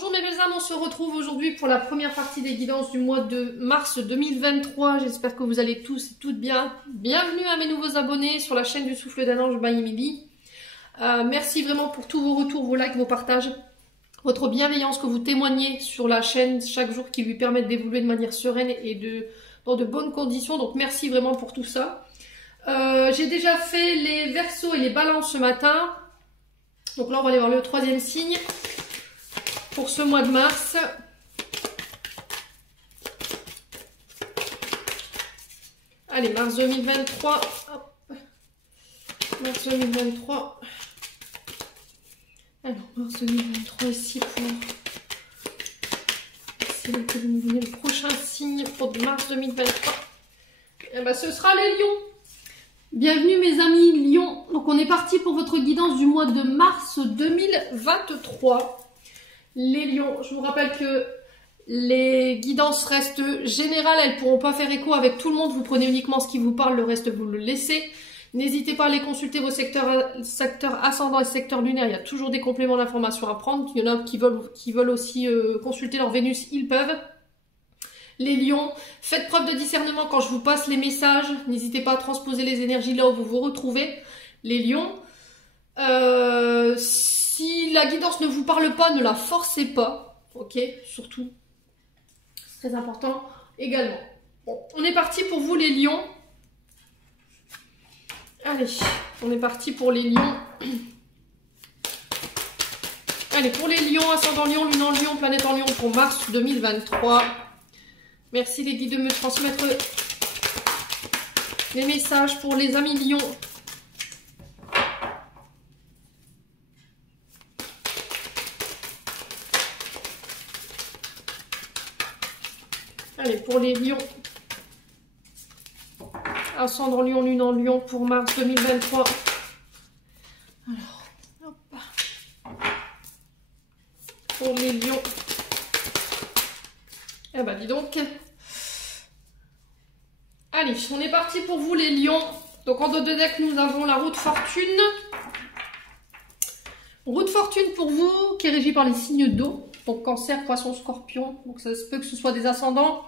Bonjour mes belles âmes, on se retrouve aujourd'hui pour la première partie des guidances du mois de mars 2023. J'espère que vous allez tous et toutes bien. Bienvenue à mes nouveaux abonnés sur la chaîne du Souffle d'un Ange by Emily. Merci vraiment pour tous vos retours, vos likes, vos partages, votre bienveillance que vous témoignez sur la chaîne chaque jour qui lui permettent d'évoluer de manière sereine et dans de bonnes conditions. Donc merci vraiment pour tout ça. J'ai déjà fait les Verseaux et les Balances ce matin. Donc là on va aller voir le troisième signe pour ce mois de mars. Allez, mars 2023. Hop. Mars 2023. Alors, mars 2023 ici pour... C'est que vous nous venez le prochain signe pour mars 2023. Et ben, ce sera les lions. Bienvenue mes amis lions. Donc on est parti pour votre guidance du mois de mars 2023. Les lions, je vous rappelle que les guidances restent générales, elles ne pourront pas faire écho avec tout le monde, vous prenez uniquement ce qui vous parle, le reste vous le laissez. N'hésitez pas à aller consulter vos secteurs ascendants et secteurs lunaires, il y a toujours des compléments d'informations à prendre. Il y en a qui veulent aussi consulter leur Vénus, ils peuvent. Les lions, faites preuve de discernement quand je vous passe les messages, n'hésitez pas à transposer les énergies là où vous vous retrouvez. Les lions, si la guidance ne vous parle pas, ne la forcez pas, ok, surtout, c'est très important également. Bon, on est parti pour vous les lions. Allez, on est parti pour les lions. Allez, pour les lions, ascendant lion, lune en lion, planète en lion pour mars 2023. Merci les guides de me transmettre les messages pour les amis lions. Allez, pour les lions, ascendant lion, lune en lion pour mars 2023. Alors, hop. Pour les lions. Eh ben, dis donc. Allez, on est parti pour vous les lions. Donc, en dos de deck, nous avons la roue de fortune. Roue de fortune pour vous, qui est régie par les signes d'eau. Donc cancer, poisson, scorpion, donc ça se peut que ce soit des ascendants.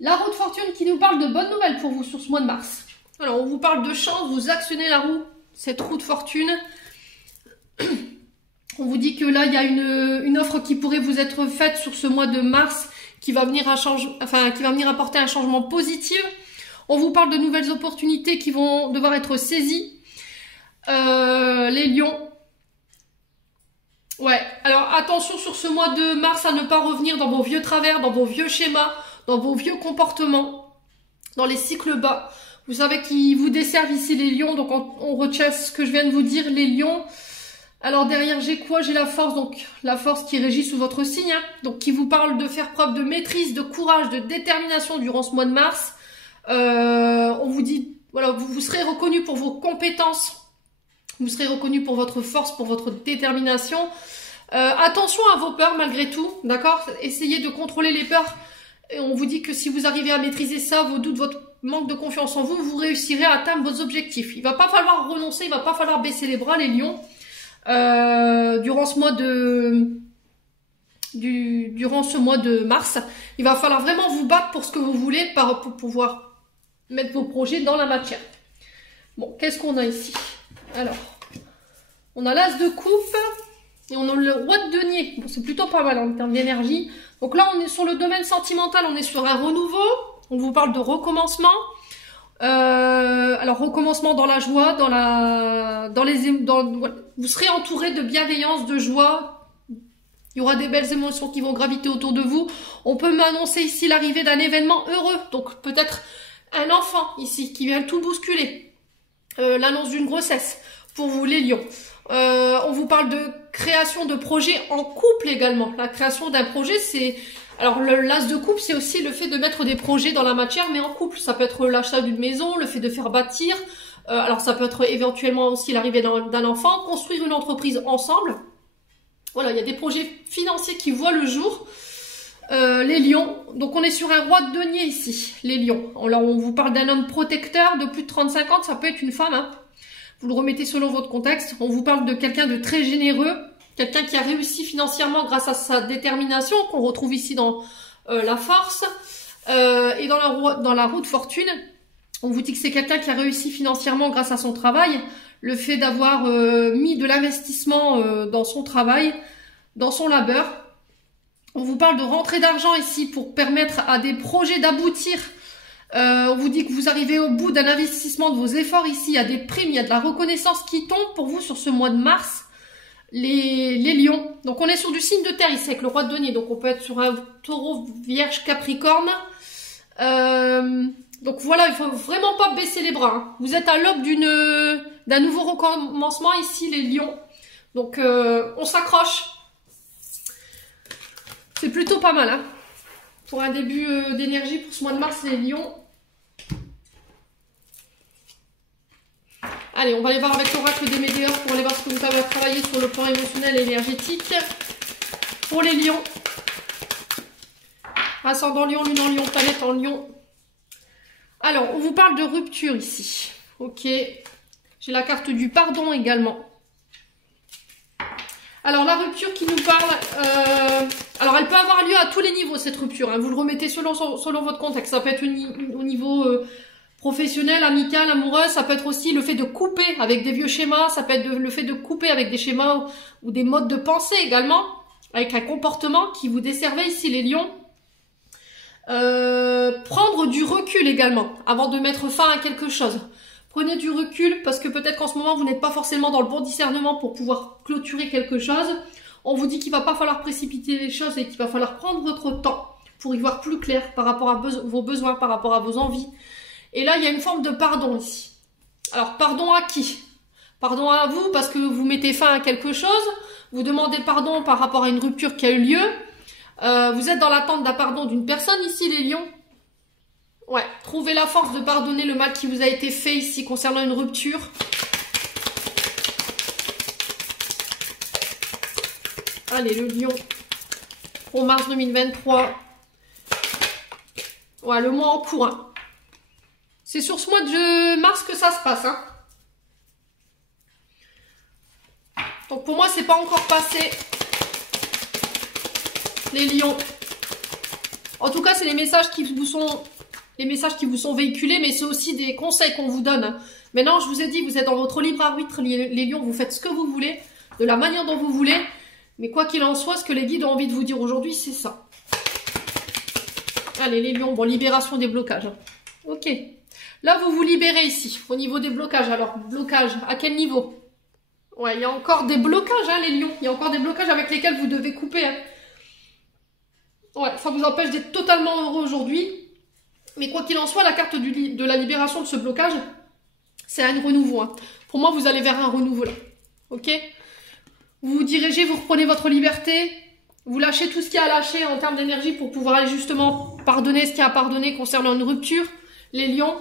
La roue de fortune qui nous parle de bonnes nouvelles pour vous sur ce mois de mars. Alors on vous parle de chance, vous actionnez la roue, cette roue de fortune. On vous dit que là il y a une offre qui pourrait vous être faite sur ce mois de mars qui va venir apporter un changement positif. On vous parle de nouvelles opportunités qui vont devoir être saisies. Les lions. Ouais, alors attention sur ce mois de mars à ne pas revenir dans vos vieux travers, dans vos vieux schémas, dans vos vieux comportements, dans les cycles bas. Vous savez qu'ils vous desservent ici les lions, donc on retient ce que je viens de vous dire, les lions. Alors derrière j'ai quoi? J'ai la force, donc la force qui régit sous votre signe, hein, donc qui vous parle de faire preuve de maîtrise, de courage, de détermination durant ce mois de mars. On vous dit, voilà, vous serez reconnu pour vos compétences. Vous serez reconnu pour votre force, pour votre détermination. Attention à vos peurs malgré tout, d'accord? Essayez de contrôler les peurs. Et on vous dit que si vous arrivez à maîtriser ça, vos doutes, votre manque de confiance en vous, vous réussirez à atteindre vos objectifs. Il va pas falloir renoncer, il va pas falloir baisser les bras les lions. Durant ce mois de mars, il va falloir vraiment vous battre pour ce que vous voulez pour pouvoir mettre vos projets dans la matière. Bon, qu'est-ce qu'on a ici? Alors, on a l'as de coupe et on a le roi de denier. Bon, c'est plutôt pas mal en termes d'énergie. Donc là, on est sur le domaine sentimental, on est sur un renouveau. On vous parle de recommencement. Alors, recommencement dans la joie, vous serez entouré de bienveillance, de joie. Il y aura des belles émotions qui vont graviter autour de vous. On peut m'annoncer ici l'arrivée d'un événement heureux. Donc, peut-être un enfant ici qui vient tout bousculer. L'annonce d'une grossesse pour vous les lions. On vous parle de création de projets en couple également. La création d'un projet, c'est... Alors l'as de coupe, c'est aussi le fait de mettre des projets dans la matière, mais en couple. Ça peut être l'achat d'une maison, le fait de faire bâtir. Alors ça peut être éventuellement aussi l'arrivée d'un enfant, construire une entreprise ensemble. Voilà, il y a des projets financiers qui voient le jour. Les lions, donc on est sur un roi de denier ici, les lions. Alors on vous parle d'un homme protecteur de plus de 35 ans, ça peut être une femme, hein. Vous le remettez selon votre contexte. On vous parle de quelqu'un de très généreux, Quelqu'un qui a réussi financièrement grâce à sa détermination, qu'on retrouve ici dans la force. Et dans la roue de fortune, on vous dit que c'est quelqu'un qui a réussi financièrement grâce à son travail. Le fait d'avoir mis de l'investissement dans son travail, dans son labeur. On vous parle de rentrée d'argent ici pour permettre à des projets d'aboutir. On vous dit que vous arrivez au bout d'un investissement de vos efforts ici. Il y a des primes, il y a de la reconnaissance qui tombe pour vous sur ce mois de mars. Les lions. Donc on est sur du signe de terre ici avec le roi de denier. Donc on peut être sur un taureau, vierge, capricorne. Donc voilà, il faut vraiment pas baisser les bras. Hein. Vous êtes à l'aube d'un nouveau recommencement ici, les lions. Donc on s'accroche. C'est plutôt pas mal. Hein. Pour un début d'énergie pour ce mois de mars, les lions. Allez, on va aller voir avec l'oracle des médias pour aller voir ce que vous avez à travailler sur le plan émotionnel et énergétique. Pour les lions. Ascendant lion, lune en lion, planète en lion. Alors, on vous parle de rupture ici. Ok. J'ai la carte du pardon également. Alors, la rupture qui nous parle... alors, elle peut avoir lieu à tous les niveaux, cette rupture. Hein. Vous le remettez selon votre contexte. Ça peut être au niveau professionnel, amical, amoureux. Ça peut être aussi le fait de couper avec des vieux schémas. Ça peut être le fait de couper avec des schémas ou des modes de pensée également. Avec un comportement qui vous desservait ici, les lions. Prendre du recul également avant de mettre fin à quelque chose. Prenez du recul parce que peut-être qu'en ce moment vous n'êtes pas forcément dans le bon discernement pour pouvoir clôturer quelque chose. On vous dit qu'il va pas falloir précipiter les choses et qu'il va falloir prendre votre temps pour y voir plus clair par rapport à vos besoins, par rapport à vos envies. Et là il y a une forme de pardon ici. Alors pardon à qui? Pardon à vous parce que vous mettez fin à quelque chose. Vous demandez pardon par rapport à une rupture qui a eu lieu. Vous êtes dans l'attente d'un pardon d'une personne ici, les lions. Ouais, trouvez la force de pardonner le mal qui vous a été fait ici concernant une rupture. Allez, le lion. Pour mars 2023. Ouais, le mois en cours. Hein. C'est sur ce mois de mars que ça se passe. Hein. Donc pour moi, c'est pas encore passé. Les lions. En tout cas, c'est les messages qui vous sont véhiculés, mais c'est aussi des conseils qu'on vous donne. Maintenant, je vous ai dit, vous êtes dans votre libre arbitre, les lions, vous faites ce que vous voulez, de la manière dont vous voulez, mais quoi qu'il en soit, ce que les guides ont envie de vous dire aujourd'hui, c'est ça. Allez, les lions, bon, libération des blocages. Ok. Là, vous vous libérez ici, au niveau des blocages. Alors, blocage, à quel niveau? Ouais, il y a encore des blocages, hein, les lions. Il y a encore des blocages avec lesquels vous devez couper, hein. Ouais, ça vous empêche d'être totalement heureux aujourd'hui. Mais quoi qu'il en soit, la carte de la libération de ce blocage, c'est un renouveau. Hein. Pour moi, vous allez vers un renouveau là. Ok? Vous vous dirigez, vous reprenez votre liberté. Vous lâchez tout ce qu'il y a à lâcher en termes d'énergie pour pouvoir aller justement pardonner ce qu'il y a à pardonner concernant une rupture. Les lions.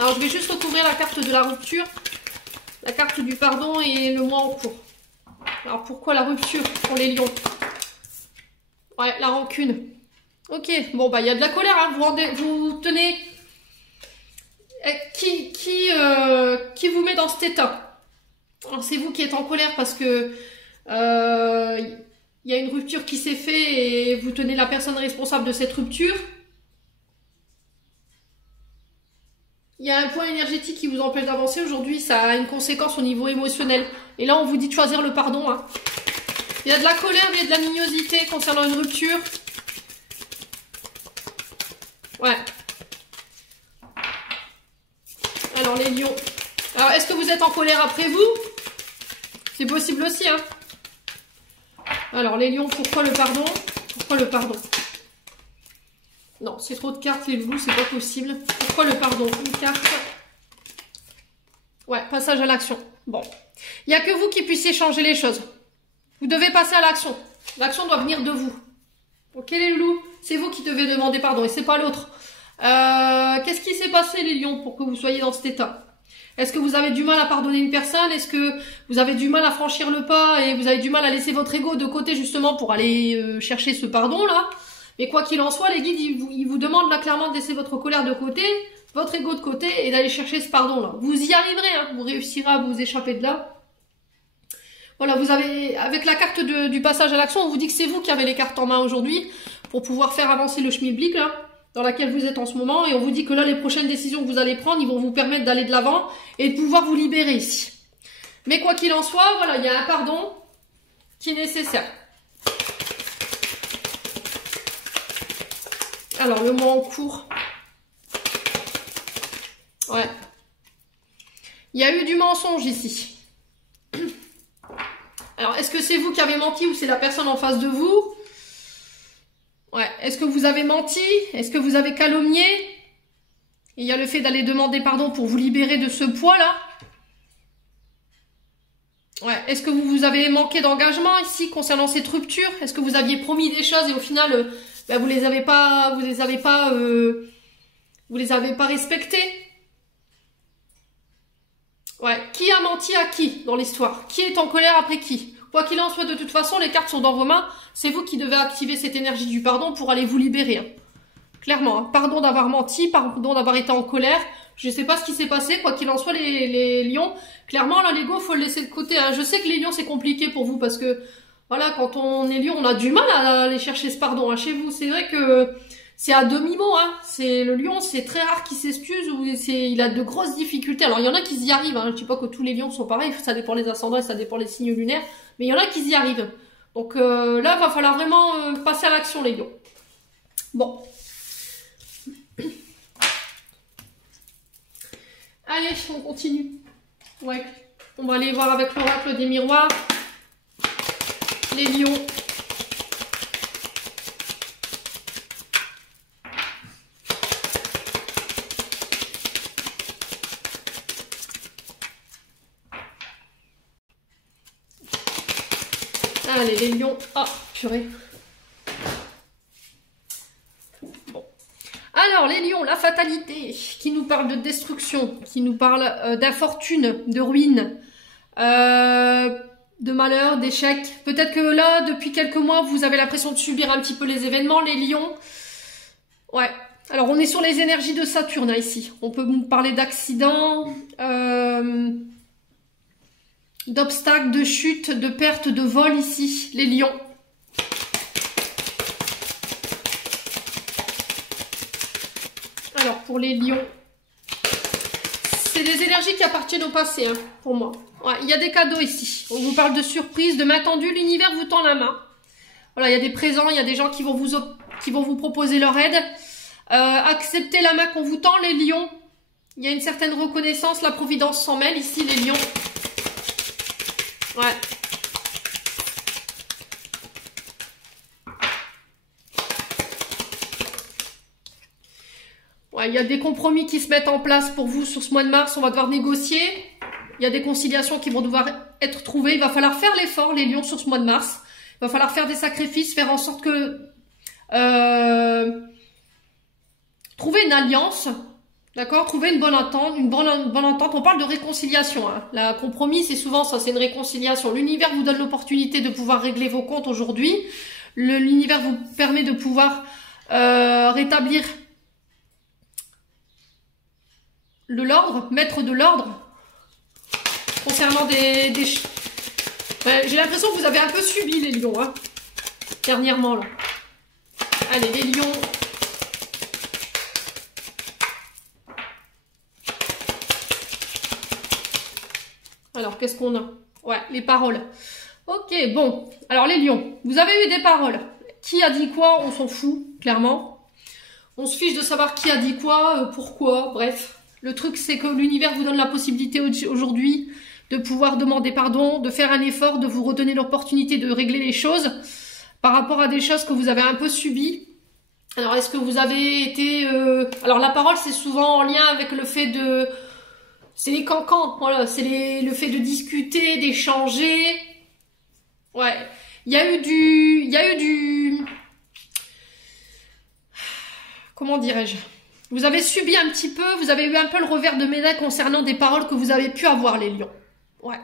Alors, je vais juste recouvrir la carte de la rupture. La carte du pardon et le mois en cours. Alors, pourquoi la rupture pour les lions? Ouais, la rancune. Ok, bon, bah, il y a de la colère, hein. Vous tenez... Qui vous met dans cet état? Alors, c'est vous qui êtes en colère parce que... y a une rupture qui s'est faite et vous tenez la personne responsable de cette rupture. Il y a un point énergétique qui vous empêche d'avancer aujourd'hui. Ça a une conséquence au niveau émotionnel. Et là, on vous dit de choisir le pardon, hein. Il y a de la colère, mais il y a de la mignosité concernant une rupture. Ouais. Alors, les lions. Alors, est-ce que vous êtes en colère après vous? C'est possible aussi, hein. Alors, les lions, pourquoi le pardon? Pourquoi le pardon? Non, c'est trop de cartes, les loups, c'est pas possible. Pourquoi le pardon? Une carte. Ouais, passage à l'action. Bon. Il n'y a que vous qui puissiez changer les choses. Vous devez passer à l'action. L'action doit venir de vous. Ok, les loups? C'est vous qui devez demander pardon et c'est pas l'autre. Qu'est-ce qui s'est passé, les lions, pour que vous soyez dans cet état? Est-ce que vous avez du mal à pardonner une personne? Est-ce que vous avez du mal à franchir le pas et vous avez du mal à laisser votre ego de côté justement pour aller chercher ce pardon-là? Mais quoi qu'il en soit, les guides, ils vous demandent là clairement de laisser votre colère de côté, votre ego de côté et d'aller chercher ce pardon-là. Vous y arriverez, hein, vous réussirez à vous échapper de là. Voilà, vous avez, avec la carte du passage à l'action, on vous dit que c'est vous qui avez les cartes en main aujourd'hui pour pouvoir faire avancer le schmilblick, là, dans laquelle vous êtes en ce moment. Et on vous dit que là, les prochaines décisions que vous allez prendre, ils vont vous permettre d'aller de l'avant et de pouvoir vous libérer ici. Mais quoi qu'il en soit, voilà, il y a un pardon qui est nécessaire. Alors, le mois en cours. Ouais. Il y a eu du mensonge ici. Alors, est-ce que c'est vous qui avez menti ou c'est la personne en face de vous? Ouais. Est-ce que vous avez menti? Est-ce que vous avez calomnié? Il y a le fait d'aller demander pardon pour vous libérer de ce poids-là. Ouais. Est-ce que vous avez manqué d'engagement ici concernant cette rupture? Est-ce que vous aviez promis des choses et au final, vous les avez pas respectées? Ouais, qui a menti à qui dans l'histoire? Qui est en colère après qui? Quoi qu'il en soit, de toute façon, les cartes sont dans vos mains. C'est vous qui devez activer cette énergie du pardon pour aller vous libérer. Hein. Clairement, hein. Pardon d'avoir menti, pardon d'avoir été en colère. Je ne sais pas ce qui s'est passé, quoi qu'il en soit, les lions. Clairement, là, l'ego, faut le laisser de côté. Hein. Je sais que les lions, c'est compliqué pour vous parce que, voilà, quand on est lion, on a du mal à aller chercher ce pardon hein, chez vous. C'est vrai que c'est à demi-mot, hein. C'est le lion, c'est très rare qu'il s'excuse ou il a de grosses difficultés. Alors il y en a qui y arrivent. Hein. Je dis pas que tous les lions sont pareils. Ça dépend les ascendants et ça dépend les signes lunaires. Mais il y en a qui y arrivent. Donc là, va falloir vraiment passer à l'action, les lions. Bon. Allez, on continue. Ouais. On va aller voir avec l'oracle des miroirs. Les lions. Allez, les lions. Ah, purée. Bon. Alors, les lions, la fatalité, qui nous parle de destruction, qui nous parle d'infortune, de ruine, de malheur, d'échec. Peut-être que là, depuis quelques mois, vous avez l'impression de subir un petit peu les événements, les lions. Ouais. Alors, on est sur les énergies de Saturne, hein, ici. On peut nous parler d'accidents, d'obstacles, de chutes, de pertes, de vols ici, les lions. Alors, pour les lions, c'est des énergies qui appartiennent au passé, hein, pour moi. Ouais, il y a des cadeaux ici. On vous parle de surprise, de main tendue, l'univers vous tend la main. Voilà, il y a des présents, il y a des gens qui vont vous proposer leur aide. Acceptez la main qu'on vous tend, les lions. Il y a une certaine reconnaissance, la providence s'en mêle ici, les lions. Ouais. Ouais, il y a des compromis qui se mettent en place pour vous sur ce mois de mars. On va devoir négocier. Il y a des conciliations qui vont devoir être trouvées. Il va falloir faire l'effort, les lions, sur ce mois de mars. Il va falloir faire des sacrifices, faire en sorte que... trouver une alliance, d'accord, trouver une bonne entente, On parle de réconciliation. Hein. La compromis, c'est souvent ça, c'est une réconciliation. L'univers vous donne l'opportunité de pouvoir régler vos comptes aujourd'hui. L'univers vous permet de pouvoir rétablir l'ordre, mettre de l'ordre concernant des... J'ai l'impression que vous avez un peu subi les lions, hein, dernièrement là. Allez, les lions. Alors, qu'est-ce qu'on a? Ouais, les paroles. Ok, bon. Alors, les lions, vous avez eu des paroles. Qui a dit quoi? On s'en fout, clairement. On se fiche de savoir qui a dit quoi, pourquoi, bref. Le truc, c'est que l'univers vous donne la possibilité aujourd'hui de pouvoir demander pardon, de faire un effort, de vous redonner l'opportunité de régler les choses par rapport à des choses que vous avez un peu subies. Alors, est-ce que vous avez été... Alors, la parole, c'est souvent en lien avec le fait de... C'est les cancans, voilà, c'est le fait de discuter, d'échanger. Ouais, il y a eu du... Comment dirais-je? Vous avez subi un petit peu, vous avez eu un peu le revers de médaille concernant des paroles que vous avez pu avoir, les lions. Ouais.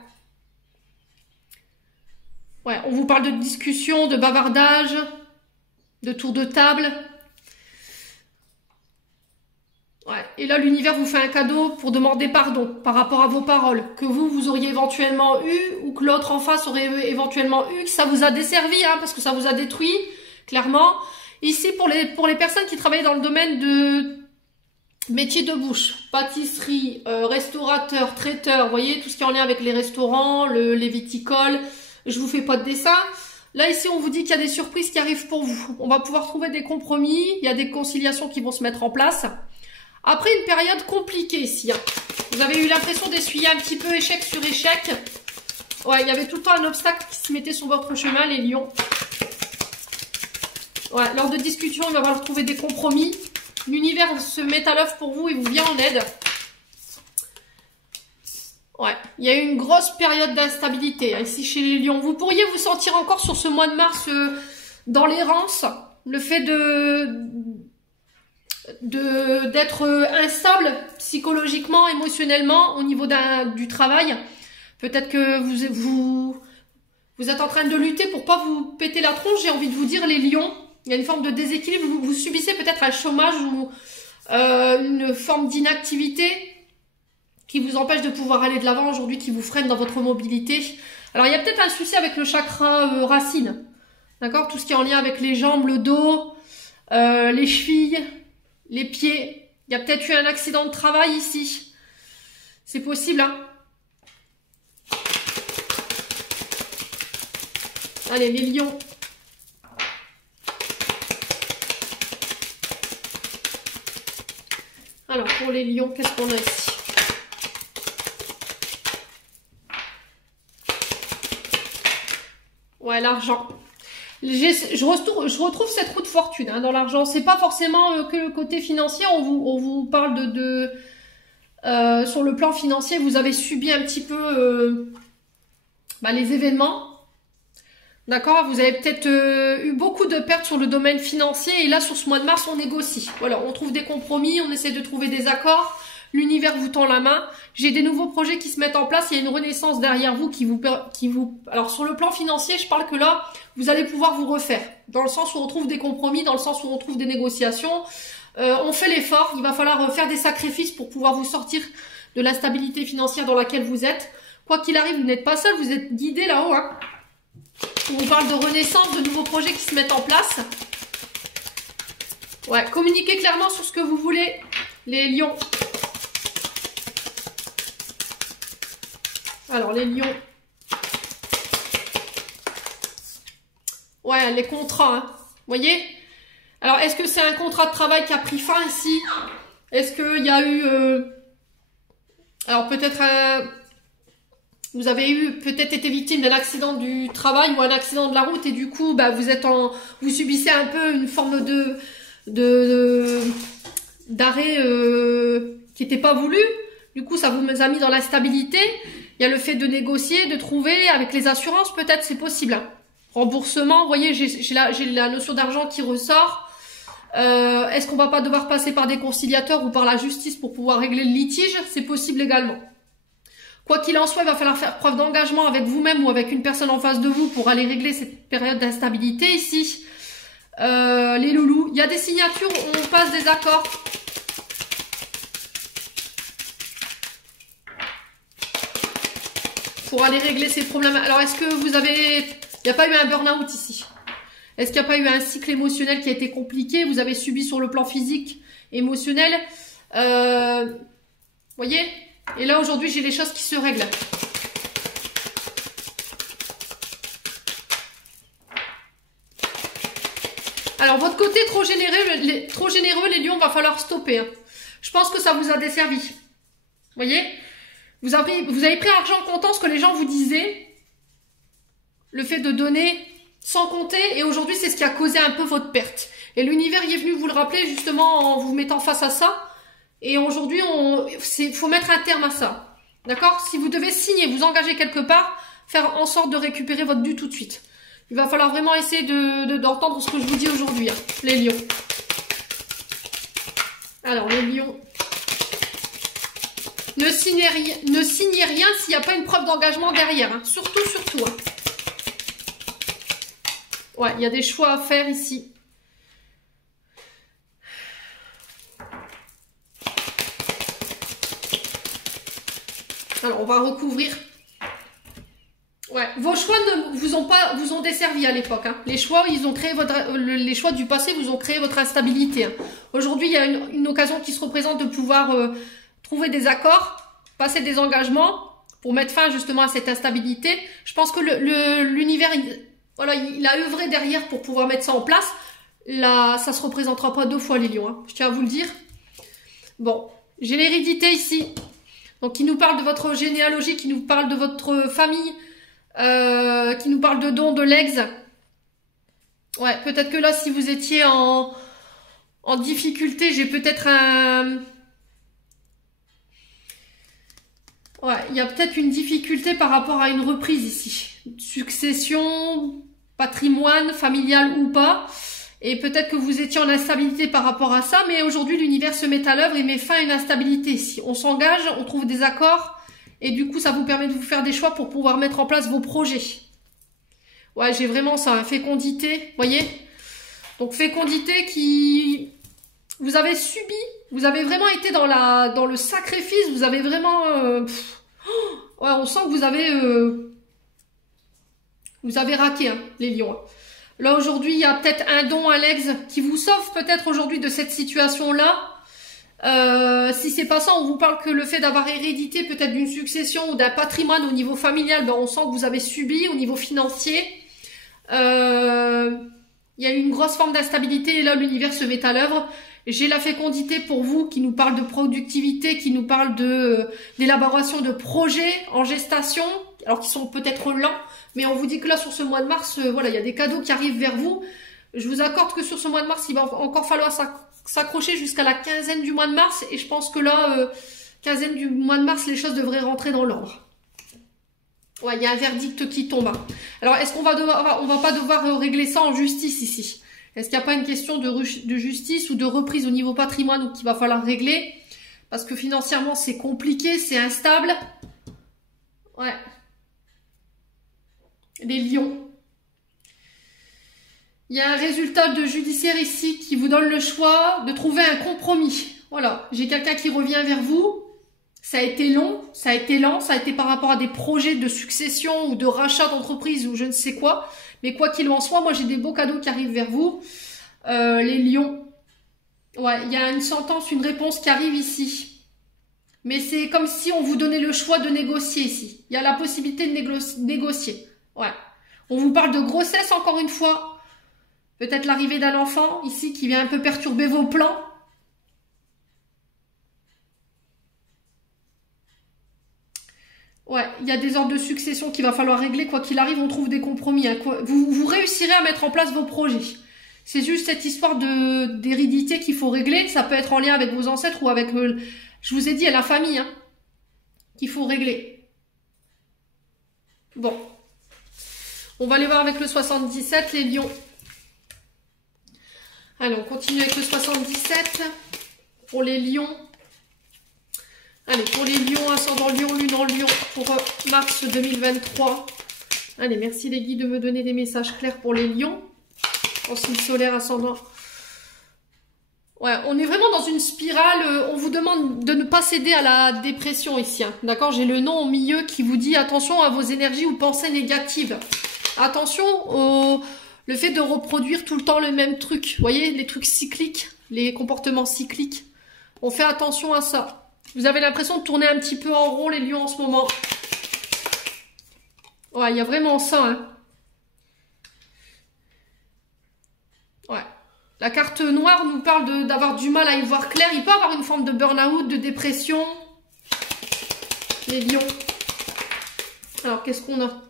Ouais, on vous parle de discussion, de bavardage, de tour de table. Ouais. Et là, l'univers vous fait un cadeau pour demander pardon par rapport à vos paroles que vous auriez éventuellement eu ou que l'autre en face aurait éventuellement eu, que ça vous a desservi, hein, parce que ça vous a détruit, clairement. Ici, pour les personnes qui travaillent dans le domaine de métier de bouche, pâtisserie, restaurateur, traiteur, vous voyez, tout ce qui est en lien avec les restaurants, les viticoles, je vous fais pas de dessin. Là, ici, on vous dit qu'il y a des surprises qui arrivent pour vous. On va pouvoir trouver des compromis, il y a des conciliations qui vont se mettre en place. Après une période compliquée ici, hein. Vous avez eu l'impression d'essuyer un petit peu échec sur échec. Ouais, il y avait tout le temps un obstacle qui se mettait sur votre chemin, les lions. Ouais, lors de discussions, il va falloir trouver des compromis. L'univers se met à l'œuvre pour vous et vous vient en aide. Ouais, il y a eu une grosse période d'instabilité hein, ici chez les lions. Vous pourriez vous sentir encore sur ce mois de mars dans l'errance. Le fait d'être instable psychologiquement, émotionnellement au niveau du travail. Peut-être que vous êtes en train de lutter pour pas vous péter la tronche. J'ai envie de vous dire, les lions, il y a une forme de déséquilibre. Vous subissez peut-être un chômage ou une forme d'inactivité qui vous empêche de pouvoir aller de l'avant aujourd'hui, qui vous freine dans votre mobilité. Alors, il y a peut-être un souci avec le chakra racine. D'accord? Tout ce qui est en lien avec les jambes, le dos, les chevilles, les pieds. Il y a peut-être eu un accident de travail ici. C'est possible, hein? Allez, les lions. Alors, pour les lions, qu'est-ce qu'on a ici? Ouais, l'argent. Je retrouve cette roue de fortune hein, dans l'argent. C'est pas forcément que le côté financier. On vous parle sur le plan financier, vous avez subi un petit peu les événements. D'accord? Vous avez peut-être eu beaucoup de pertes sur le domaine financier. Et là, sur ce mois de mars, on négocie. Voilà, on trouve des compromis, on essaie de trouver des accords. L'univers vous tend la main. J'ai des nouveaux projets qui se mettent en place. Il y a une renaissance derrière vous qui vous... Alors, sur le plan financier, je parle que là, vous allez pouvoir vous refaire. Dans le sens où on trouve des compromis, dans le sens où on trouve des négociations. On fait l'effort. Il va falloir faire des sacrifices pour pouvoir vous sortir de l'instabilité financière dans laquelle vous êtes. Quoi qu'il arrive, vous n'êtes pas seul. Vous êtes guidé là-haut. Hein. On parle de renaissance, de nouveaux projets qui se mettent en place. Ouais, communiquez clairement sur ce que vous voulez, les lions. Alors, les lions. Ouais, les contrats, hein. Vous voyez? Alors, est-ce que c'est un contrat de travail qui a pris fin ici? Est-ce qu'il y a eu... Alors, peut-être... Vous avez peut-être été victime d'un accident du travail ou un accident de la route et du coup, vous subissez un peu une forme d'arrêt qui n'était pas voulu. Du coup, ça vous a mis dans l'instabilité. Il y a le fait de négocier, de trouver avec les assurances, peut-être c'est possible. Hein. Remboursement, vous voyez, j'ai la notion d'argent qui ressort. Est-ce qu'on va pas devoir passer par des conciliateurs ou par la justice pour pouvoir régler le litige? C'est possible également. Quoi qu'il en soit, il va falloir faire preuve d'engagement avec vous-même ou avec une personne en face de vous pour aller régler cette période d'instabilité ici. Les loulous, il y a des signatures où on passe des accords. Pour aller régler ces problèmes. Alors, est-ce que vous avez... Il n'y a pas eu un burn-out ici? Est-ce qu'il n'y a pas eu un cycle émotionnel qui a été compliqué? Vous avez subi sur le plan physique, émotionnel. Voyez? Et là, aujourd'hui, j'ai les choses qui se règlent. Alors, votre côté trop généreux, les lions, va falloir stopper. Hein. Je pense que ça vous a desservi. Vous voyez? Vous avez pris argent comptant ce que les gens vous disaient. Le fait de donner sans compter. Et aujourd'hui, c'est ce qui a causé un peu votre perte. Et l'univers y est venu vous le rappeler justement en vous mettant face à ça. Et aujourd'hui, faut mettre un terme à ça. D'accord? Si vous devez signer, vous engager quelque part, faire en sorte de récupérer votre dû tout de suite. Il va falloir vraiment essayer d'entendre ce que je vous dis aujourd'hui, hein, les lions. Alors, les lions. Ne signez rien s'il n'y a pas une preuve d'engagement derrière. Hein. Surtout. Hein. Ouais, il y a des choix à faire ici. Alors, on va recouvrir. Ouais, vos choix ne vous ont desservi à l'époque. Hein. Les choix, ils ont créé les choix du passé vous ont créé votre instabilité. Hein. Aujourd'hui, il y a une occasion qui se représente de pouvoir trouver des accords, passer des engagements pour mettre fin justement à cette instabilité. Je pense que l'univers, voilà, il a œuvré derrière pour pouvoir mettre ça en place. Là, ça se représentera pas 2 fois les lions. Hein. Je tiens à vous le dire. Bon, j'ai l'hérédité ici. Donc, qui nous parle de votre généalogie, qui nous parle de votre famille. Qui nous parle de dons, de legs. Ouais, peut-être que là, si vous étiez en difficulté, j'ai peut-être un... Ouais, il y a peut-être une difficulté par rapport à une reprise ici. Succession, patrimoine, familial ou pas. Et peut-être que vous étiez en instabilité par rapport à ça, mais aujourd'hui, l'univers se met à l'œuvre et met fin à une instabilité ici. On s'engage, on trouve des accords. Et du coup, ça vous permet de vous faire des choix pour pouvoir mettre en place vos projets. Ouais, j'ai vraiment ça, hein, fécondité, voyez. Donc, fécondité qui... Vous avez subi, vous avez vraiment été dans le sacrifice, vous avez vraiment... Ouais, on sent que vous avez raqué, hein, les lions. Hein. Là, aujourd'hui, il y a peut-être un don, un legs qui vous sauve peut-être aujourd'hui de cette situation-là. Si c'est pas ça, on vous parle que le fait d'avoir hérédité peut-être d'une succession ou d'un patrimoine au niveau familial, ben on sent que vous avez subi au niveau financier. Il y a eu une grosse forme d'instabilité et là l'univers se met à l'œuvre. J'ai la fécondité pour vous qui nous parle de productivité, qui nous parle d'élaboration de projets en gestation, alors qui sont peut-être lents, mais on vous dit que là sur ce mois de mars, voilà, il y a des cadeaux qui arrivent vers vous. Je vous accorde que sur ce mois de mars, il va encore falloir s'accrocher jusqu'à la quinzaine du mois de mars. Et je pense que là, quinzaine du mois de mars, les choses devraient rentrer dans l'ordre. Ouais, il y a un verdict qui tombe. Hein. Alors, est-ce qu'on va pas devoir régler ça en justice ici? Est-ce qu'il n'y a pas une question de justice ou de reprise au niveau patrimoine ou qu'il va falloir régler? Parce que financièrement, c'est compliqué, c'est instable. Ouais. Les lions. Il y a un résultat de judiciaire ici qui vous donne le choix de trouver un compromis. Voilà, j'ai quelqu'un qui revient vers vous. Ça a été long, ça a été lent, ça a été par rapport à des projets de succession ou de rachat d'entreprise ou je ne sais quoi. Mais quoi qu'il en soit, moi j'ai des beaux cadeaux qui arrivent vers vous. Les lions. Ouais, il y a une sentence, une réponse qui arrive ici. Mais c'est comme si on vous donnait le choix de négocier ici. Il y a la possibilité de négocier. Ouais. On vous parle de grossesse encore une fois. Peut-être l'arrivée d'un enfant ici qui vient un peu perturber vos plans. Ouais, il y a des ordres de succession qu'il va falloir régler. Quoi qu'il arrive, on trouve des compromis. Hein. Vous réussirez à mettre en place vos projets. C'est juste cette histoire d'hérédité qu'il faut régler. Ça peut être en lien avec vos ancêtres ou avec, je vous ai dit, à la famille, hein, qu'il faut régler. Bon. On va aller voir avec le 77, les lions. Allez, on continue avec le 77 pour les lions. Allez, pour les lions, ascendant lion, lune en lion pour mars 2023. Allez, merci les guides de me donner des messages clairs pour les lions. En signe solaire, ascendant. Ouais, on est vraiment dans une spirale. On vous demande de ne pas céder à la dépression ici. Hein. D'accord, j'ai le nom au milieu qui vous dit attention à vos énergies ou pensées négatives. Attention au... Le fait de reproduire tout le temps le même truc, vous voyez, les trucs cycliques, les comportements cycliques. On fait attention à ça. Vous avez l'impression de tourner un petit peu en rond les lions en ce moment. Ouais, il y a vraiment ça. Hein. Ouais. La carte noire nous parle d'avoir du mal à y voir clair. Il peut avoir une forme de burn-out, de dépression. Les lions. Alors, qu'est-ce qu'on a ?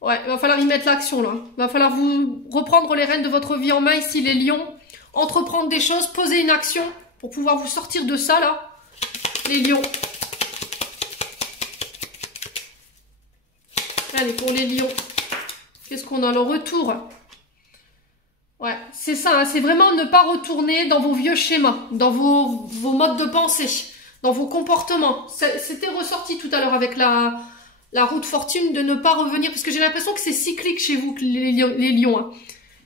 Ouais, il va falloir y mettre l'action, là. Il va falloir vous reprendre les rênes de votre vie en main, ici, les lions. Entreprendre des choses, poser une action pour pouvoir vous sortir de ça, là. Les lions. Allez, pour les lions. Qu'est-ce qu'on a? Le retour. Ouais, c'est ça, hein, c'est vraiment ne pas retourner dans vos vieux schémas, dans vos modes de pensée, dans vos comportements. C'était ressorti tout à l'heure avec la roue de fortune, de ne pas revenir, parce que j'ai l'impression que c'est cyclique chez vous, les lions. Hein.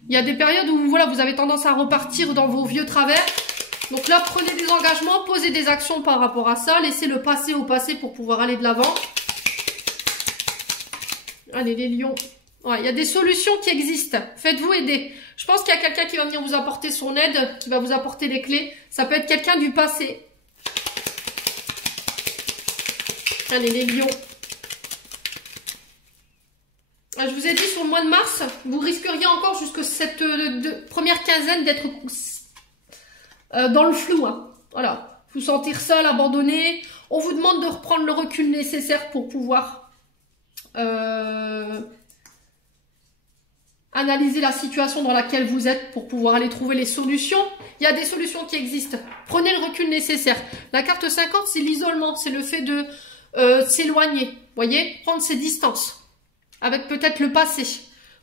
Il y a des périodes où voilà, vous avez tendance à repartir dans vos vieux travers, Donc là, prenez des engagements, posez des actions par rapport à ça. Laissez le passé au passé pour pouvoir aller de l'avant. Allez, les lions. Ouais, il y a des solutions qui existent. Faites-vous aider. Je pense qu'il y a quelqu'un qui va venir vous apporter son aide, qui va vous apporter des clés. Ça peut être quelqu'un du passé. Allez, les lions. Je vous ai dit, sur le mois de mars, vous risqueriez encore jusque cette première quinzaine d'être dans le flou. Hein. Voilà. Vous sentir seul, abandonné. On vous demande de reprendre le recul nécessaire pour pouvoir analyser la situation dans laquelle vous êtes pour pouvoir aller trouver les solutions. Il y a des solutions qui existent. Prenez le recul nécessaire. La carte 50, c'est l'isolement. C'est le fait de s'éloigner. Vous voyez, prendre ses distances. Avec peut-être le passé.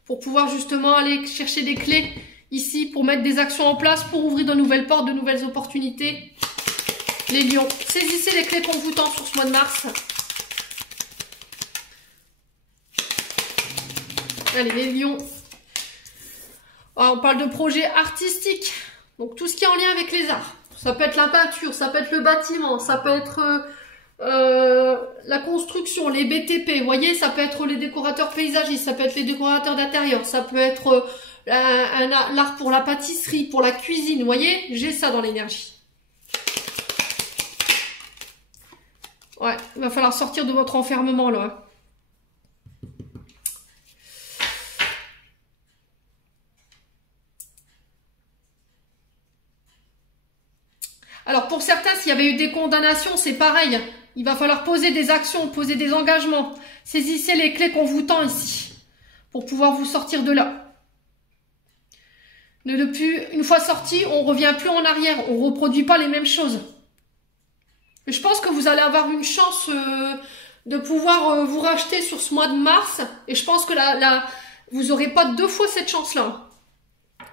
Pour pouvoir justement aller chercher des clés ici. Pour mettre des actions en place. Pour ouvrir de nouvelles portes, de nouvelles opportunités. Les lions. Saisissez les clés qu'on vous tend sur ce mois de mars. Allez, les lions. Alors, on parle de projets artistiques. Donc, tout ce qui est en lien avec les arts. Ça peut être la peinture, ça peut être le bâtiment, ça peut être la construction, les BTP. Vous voyez, ça peut être les décorateurs paysagistes, ça peut être les décorateurs d'intérieur, ça peut être l'art pour la pâtisserie, pour la cuisine. Vous voyez, j'ai ça dans l'énergie. Ouais, il va falloir sortir de votre enfermement, là. Alors pour certains, s'il y avait eu des condamnations, c'est pareil. Il va falloir poser des actions, poser des engagements. Saisissez les clés qu'on vous tend ici pour pouvoir vous sortir de là. Une fois sorti, on ne revient plus en arrière. On ne reproduit pas les mêmes choses. Je pense que vous allez avoir une chance de pouvoir vous racheter sur ce mois de mars. Et je pense que vous n'aurez pas deux fois cette chance-là.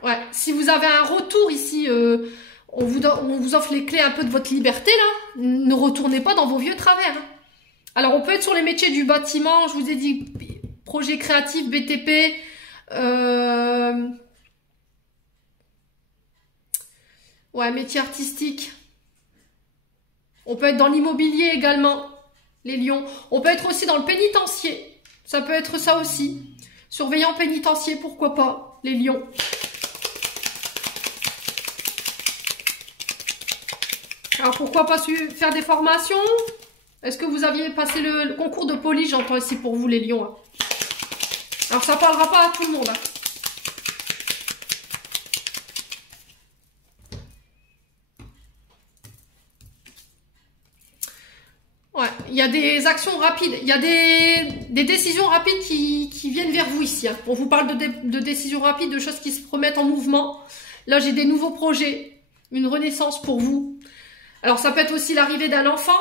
Ouais. Si vous avez un retour ici... on vous offre les clés un peu de votre liberté, là. Ne retournez pas dans vos vieux travers. Alors, on peut être sur les métiers du bâtiment. Je vous ai dit, projet créatif, BTP. Ouais, métier artistique. On peut être dans l'immobilier également, les lions. On peut être aussi dans le pénitencier. Ça peut être ça aussi. Surveillant pénitencier, pourquoi pas, les lions. Alors, pourquoi pas faire des formations? Est-ce que vous aviez passé le concours de police? J'entends ici pour vous, les lions. Hein. Alors, ça parlera pas à tout le monde. Hein. Ouais, il y a des actions rapides. Il y a des décisions rapides qui viennent vers vous ici. Hein. On vous parle de décisions rapides, de choses qui se remettent en mouvement. Là, j'ai des nouveaux projets. Une renaissance pour vous. Alors, ça peut être aussi l'arrivée d'un enfant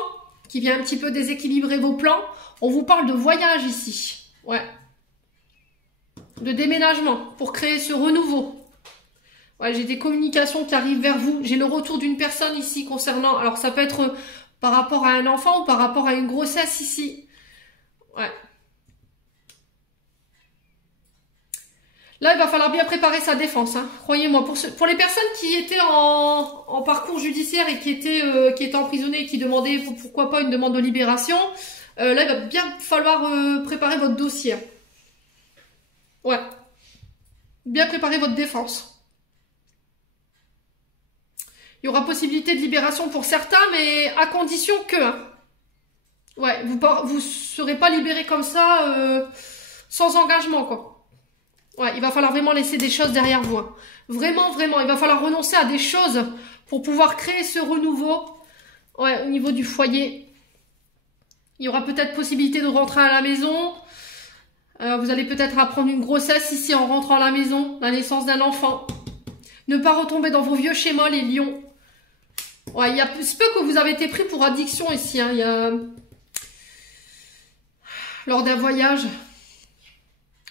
qui vient un petit peu déséquilibrer vos plans. On vous parle de voyage ici. Ouais. De déménagement pour créer ce renouveau. Ouais, j'ai des communications qui arrivent vers vous. J'ai le retour d'une personne ici concernant... Alors, ça peut être par rapport à un enfant ou par rapport à une grossesse ici. Ouais. Là, il va falloir bien préparer sa défense, hein. Croyez-moi. Pour les personnes qui étaient en parcours judiciaire et qui étaient emprisonnées et qui demandaient, pourquoi pas, une demande de libération, là, il va bien falloir préparer votre dossier. Ouais. Bien préparer votre défense. Il y aura possibilité de libération pour certains, mais à condition que... Hein. Ouais, vous serez pas libéré comme ça, sans engagement, quoi. Ouais, il va falloir vraiment laisser des choses derrière vous. Hein. Vraiment, vraiment. Il va falloir renoncer à des choses pour pouvoir créer ce renouveau. Ouais, au niveau du foyer. Il y aura peut-être possibilité de rentrer à la maison. Vous allez peut-être apprendre une grossesse ici en rentrant à la maison. La naissance d'un enfant. Ne pas retomber dans vos vieux schémas, les lions. Ouais, il y a peu que vous avez été pris pour addiction ici. Hein. Il y a... Lors d'un voyage.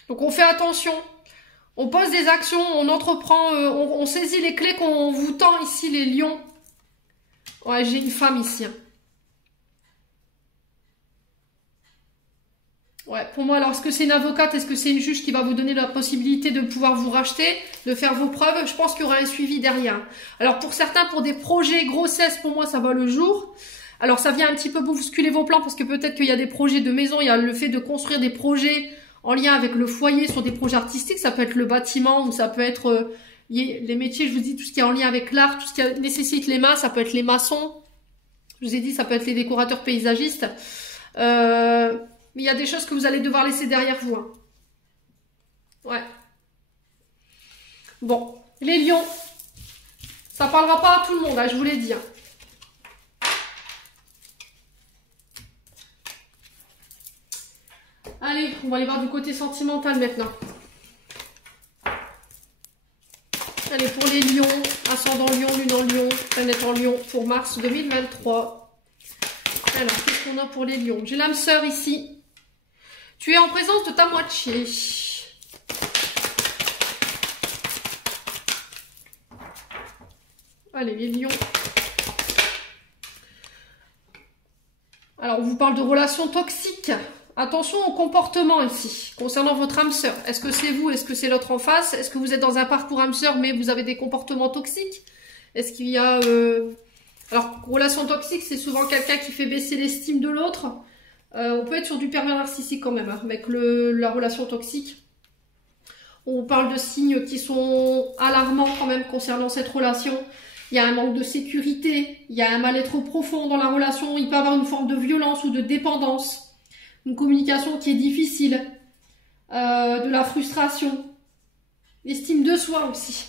Donc on fait attention. On pose des actions, on entreprend, on saisit les clés qu'on vous tend ici, les lions. Ouais, j'ai une femme ici. Hein. Ouais, pour moi, alors, est-ce que c'est une avocate, est-ce que c'est une juge qui va vous donner la possibilité de pouvoir vous racheter, de faire vos preuves? Je pense qu'il y aura un suivi derrière. Alors, pour certains, pour des projets grossesse, pour moi, ça va le jour. Alors, ça vient un petit peu bousculer vos plans parce que peut-être qu'il y a des projets de maison, il y a le fait de construire des projets en lien avec le foyer sur des projets artistiques. Ça peut être le bâtiment ou ça peut être les métiers, je vous dis, tout ce qui est en lien avec l'art, tout ce qui nécessite les mains, ça peut être les maçons. Je vous ai dit, ça peut être les décorateurs paysagistes. Mais il y a des choses que vous allez devoir laisser derrière vous. Hein. Ouais. Bon, les lions. Ça parlera pas à tout le monde, hein, je vous l'ai dit. Hein. Allez, on va aller voir du côté sentimental maintenant. Allez, pour les lions, ascendant lion, lune en lion, planète en lion, pour mars 2023. Alors, qu'est-ce qu'on a pour les lions? J'ai l'âme sœur ici. Tu es en présence de ta moitié. Allez, les lions. Alors, on vous parle de relations toxiques. Attention au comportement ici, concernant votre âme sœur. Est-ce que c'est vous? Est-ce que c'est l'autre en face? Est-ce que vous êtes dans un parcours âme sœur, mais vous avez des comportements toxiques? Est-ce qu'il y a... Alors, relation toxique, c'est souvent quelqu'un qui fait baisser l'estime de l'autre. On peut être sur du pervers narcissique quand même, hein, avec la relation toxique. On parle de signes qui sont alarmants quand même concernant cette relation. Il y a un manque de sécurité, il y a un mal-être profond dans la relation, il peut y avoir une forme de violence ou de dépendance, une communication qui est difficile, de la frustration, l'estime de soi aussi.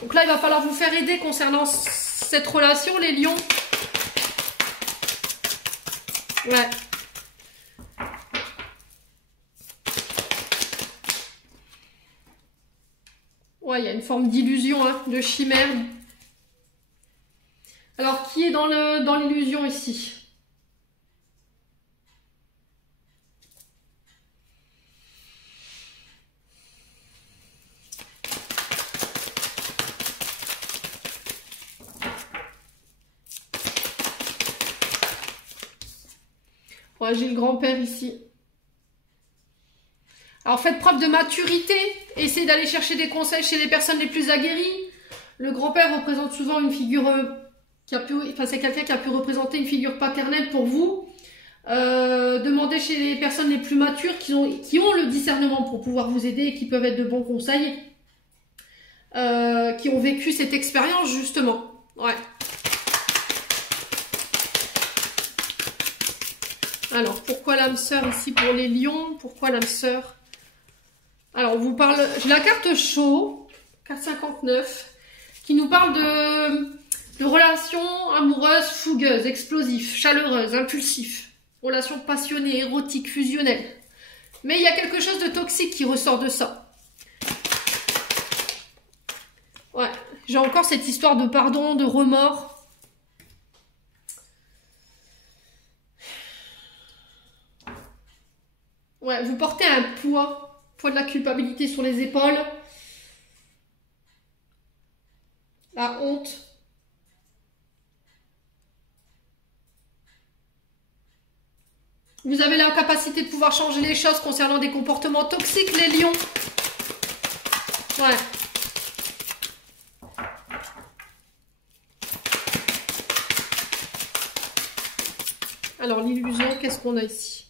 Donc là, il va falloir vous faire aider concernant cette relation, les lions. Ouais. Ouais, il y a une forme d'illusion, hein, de chimère. Alors, qui est dans l'illusion ici? Ouais, j'ai le grand-père ici. Alors, faites preuve de maturité. Essayez d'aller chercher des conseils chez les personnes les plus aguerries. Le grand-père représente souvent une figure c'est quelqu'un qui a pu représenter une figure paternelle pour vous. Demandez chez les personnes les plus matures qui ont le discernement pour pouvoir vous aider et qui peuvent être de bons conseils. Qui ont vécu cette expérience justement. Ouais. Alors, pourquoi l'âme sœur ici pour les lions? Pourquoi l'âme sœur? Alors, on vous parle... J'ai la carte chaud, carte 59, qui nous parle de relations amoureuses fougueuses, explosives, chaleureuses, impulsives. Relations passionnées, érotiques, fusionnelles. Mais il y a quelque chose de toxique qui ressort de ça. Ouais, j'ai encore cette histoire de pardon, de remords. Ouais, vous portez un poids de la culpabilité sur les épaules. La honte. Vous avez la capacité de pouvoir changer les choses concernant des comportements toxiques, les lions. Ouais. Alors, l'illusion, qu'est-ce qu'on a ici?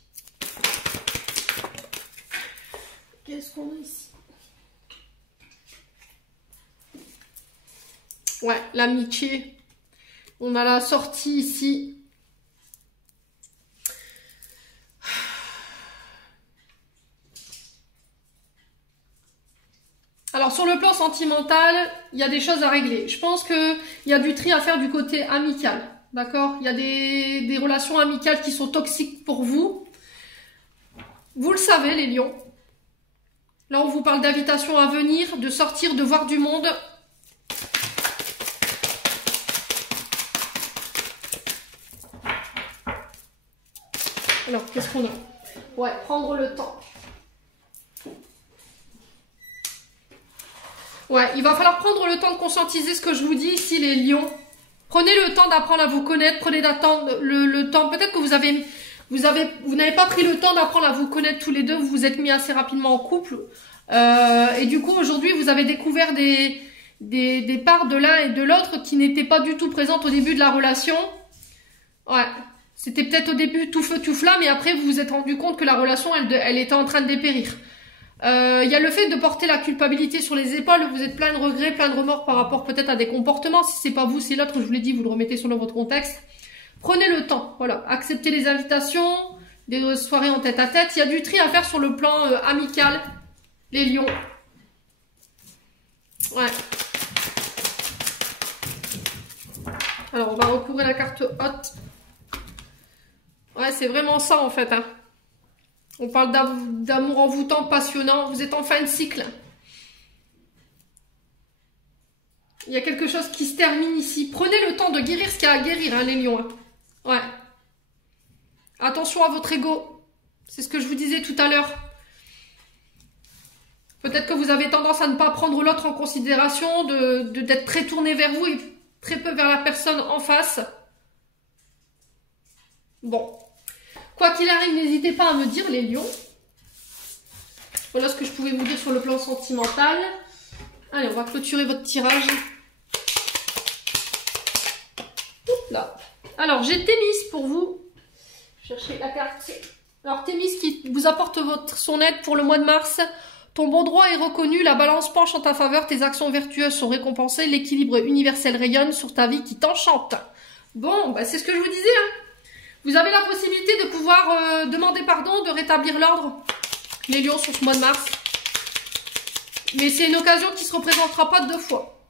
Qu'est-ce qu'on a ici? Ouais, l'amitié. On a la sortie ici. Alors, sur le plan sentimental, il y a des choses à régler. Je pense qu'il y a du tri à faire du côté amical. D'accord? Il y a des relations amicales qui sont toxiques pour vous. Vous le savez, les lions. Là, on vous parle d'invitation à venir, de sortir, de voir du monde. Alors, qu'est-ce qu'on a? Ouais, prendre le temps. Ouais, il va falloir prendre le temps de conscientiser ce que je vous dis ici, les lions. Prenez le temps d'apprendre à vous connaître, prenez le temps. Peut-être que vous n'avez pas pris le temps d'apprendre à vous connaître tous les deux, vous vous êtes mis assez rapidement en couple. Et du coup, aujourd'hui, vous avez découvert des parts de l'un et de l'autre qui n'étaient pas du tout présentes au début de la relation. Ouais, c'était peut-être au début tout feu tout flamme, et après vous vous êtes rendu compte que la relation, elle était en train de dépérir. Il y a le fait de porter la culpabilité sur les épaules, vous êtes plein de regrets, plein de remords par rapport peut-être à des comportements. Si c'est pas vous, c'est l'autre, je vous l'ai dit, vous le remettez sur votre contexte. Prenez le temps, voilà, acceptez les invitations, des soirées en tête à tête. Il y a du tri à faire sur le plan amical, les lions. Ouais. Alors, on va recouvrir la carte haute. Ouais, c'est vraiment ça, en fait. Hein. On parle d'amour envoûtant, passionnant. Vous êtes en fin de cycle. Il y a quelque chose qui se termine ici. Prenez le temps de guérir ce qu'il y a à guérir, hein, les lions. Hein. Ouais. Attention à votre ego. C'est ce que je vous disais tout à l'heure. Peut-être que vous avez tendance à ne pas prendre l'autre en considération, d'être très tourné vers vous et très peu vers la personne en face. Bon. Quoi qu'il arrive, n'hésitez pas à me dire, les lions. Voilà ce que je pouvais vous dire sur le plan sentimental. Allez, on va clôturer votre tirage. Là. Alors, j'ai Thémis pour vous. Cherchez la carte. Alors, Thémis qui vous apporte son aide pour le mois de mars. Ton bon droit est reconnu, la balance penche en ta faveur, tes actions vertueuses sont récompensées, l'équilibre universel rayonne sur ta vie qui t'enchante. Bon, bah c'est ce que je vous disais. Hein. Vous avez la possibilité de pouvoir demander pardon, de rétablir l'ordre, les lions, sur ce mois de mars. Mais c'est une occasion qui ne se représentera pas deux fois.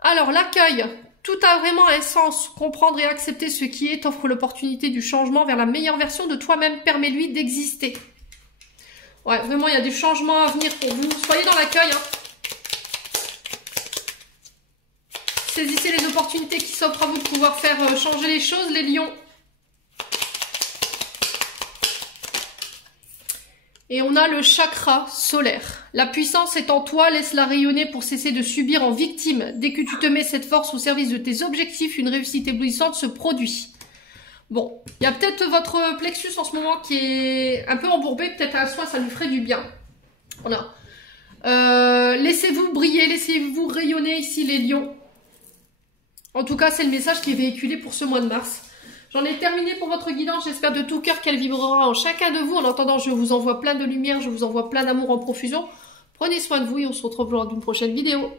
Alors, l'accueil. Tout a vraiment un sens. Comprendre et accepter ce qui est t'offre l'opportunité du changement vers la meilleure version de toi-même. Permets-lui d'exister. Ouais, vraiment, il y a des changements à venir pour vous. Soyez dans l'accueil. Hein. Saisissez les opportunités qui s'offrent à vous de pouvoir faire changer les choses, les lions. Et on a le chakra solaire. La puissance est en toi, laisse-la rayonner pour cesser de subir en victime. Dès que tu te mets cette force au service de tes objectifs, une réussite éblouissante se produit. Bon, il y a peut-être votre plexus en ce moment qui est un peu embourbé, peut-être un soin, ça lui ferait du bien. Voilà. Laissez-vous briller, laissez-vous rayonner ici les lions. En tout cas, c'est le message qui est véhiculé pour ce mois de mars. J'en ai terminé pour votre guidance, j'espère de tout cœur qu'elle vibrera en chacun de vous. En attendant, je vous envoie plein de lumière, je vous envoie plein d'amour en profusion. Prenez soin de vous et on se retrouve lors d'une prochaine vidéo.